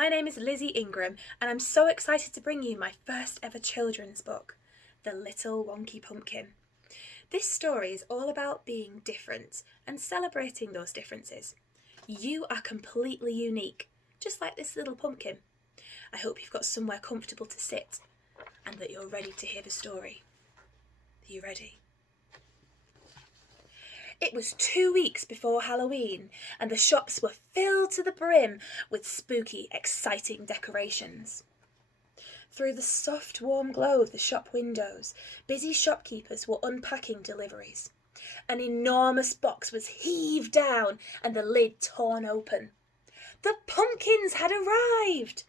My name is Lizzie Ingram, and I'm so excited to bring you my first ever children's book, The Little Wonky Pumpkin. This story is all about being different and celebrating those differences. You are completely unique, just like this little pumpkin. I hope you've got somewhere comfortable to sit and that you're ready to hear the story. Are you ready? It was 2 weeks before Halloween, and the shops were filled to the brim with spooky, exciting decorations. Through the soft, warm glow of the shop windows, busy shopkeepers were unpacking deliveries. An enormous box was heaved down and the lid torn open. The pumpkins had arrived!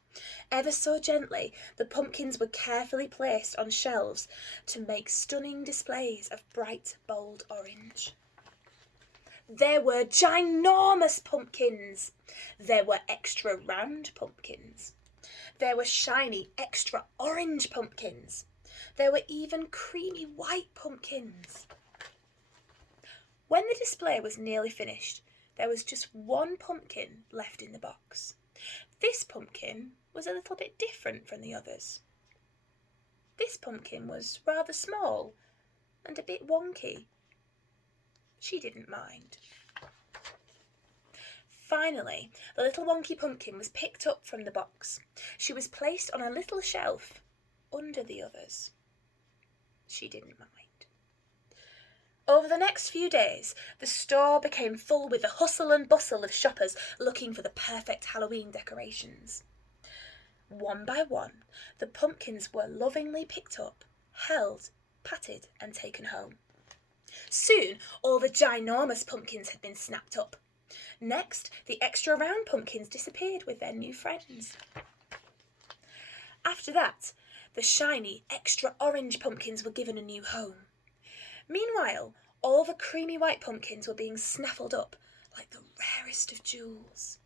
Ever so gently, the pumpkins were carefully placed on shelves to make stunning displays of bright, bold orange. There were ginormous pumpkins. There were extra round pumpkins. There were shiny extra orange pumpkins. There were even creamy white pumpkins. When the display was nearly finished, there was just one pumpkin left in the box. This pumpkin was a little bit different from the others. This pumpkin was rather small and a bit wonky. She didn't mind. Finally, the little wonky pumpkin was picked up from the box. She was placed on a little shelf under the others. She didn't mind. Over the next few days, the store became full with the hustle and bustle of shoppers looking for the perfect Halloween decorations. One by one, the pumpkins were lovingly picked up, held, patted, and taken home. Soon, all the ginormous pumpkins had been snapped up. Next, the extra round pumpkins disappeared with their new friends. After that, the shiny, extra orange pumpkins were given a new home. Meanwhile, all the creamy white pumpkins were being snaffled up like the rarest of jewels.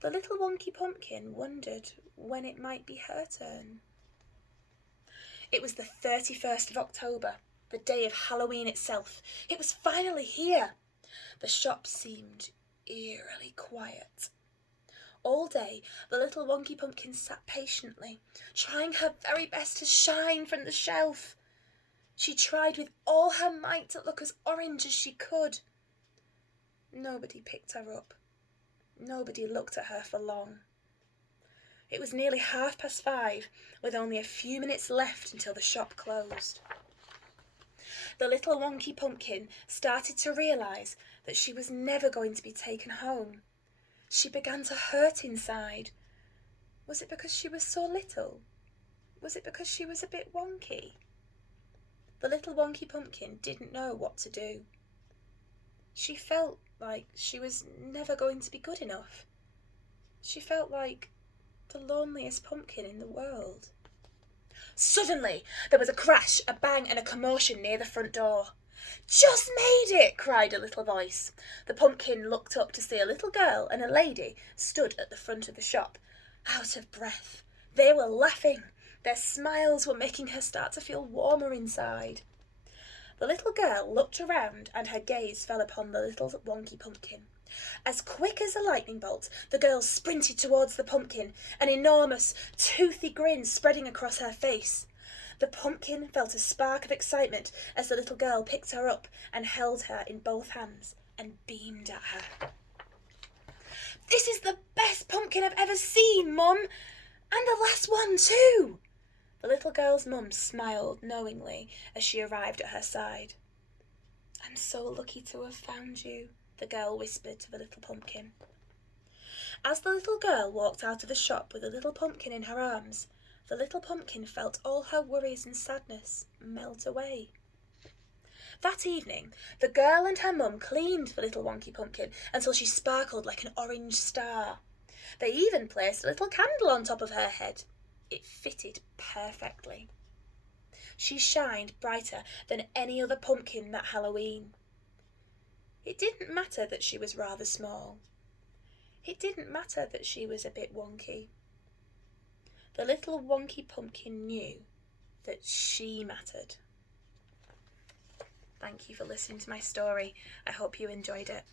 The little wonky pumpkin wondered when it might be her turn. It was the 31st of October, the day of Halloween itself. It was finally here. The shop seemed eerily quiet. All day, the little wonky pumpkin sat patiently, trying her very best to shine from the shelf. She tried with all her might to look as orange as she could. Nobody picked her up. Nobody looked at her for long. It was nearly 5:30, with only a few minutes left until the shop closed. The little wonky pumpkin started to realise that she was never going to be taken home. She began to hurt inside. Was it because she was so little? Was it because she was a bit wonky? The little wonky pumpkin didn't know what to do. She felt like she was never going to be good enough. She felt like the loneliest pumpkin in the world. Suddenly, there was a crash, a bang, and a commotion near the front door. "Just made it!" cried a little voice. The pumpkin looked up to see a little girl and a lady stood at the front of the shop, out of breath. They were laughing. Their smiles were making her start to feel warmer inside. The little girl looked around and her gaze fell upon the little wonky pumpkin. As quick as a lightning bolt, the girl sprinted towards the pumpkin, an enormous, toothy grin spreading across her face. The pumpkin felt a spark of excitement as the little girl picked her up and held her in both hands and beamed at her. "This is the best pumpkin I've ever seen, Mum! And the last one, too!" The little girl's mum smiled knowingly as she arrived at her side. "I'm so lucky to have found you," the girl whispered to the little pumpkin. As the little girl walked out of the shop with the little pumpkin in her arms, the little pumpkin felt all her worries and sadness melt away. That evening, the girl and her mum cleaned the little wonky pumpkin until she sparkled like an orange star. They even placed a little candle on top of her head. It fitted perfectly. She shined brighter than any other pumpkin that Halloween. It didn't matter that she was rather small. It didn't matter that she was a bit wonky. The little wonky pumpkin knew that she mattered. Thank you for listening to my story. I hope you enjoyed it.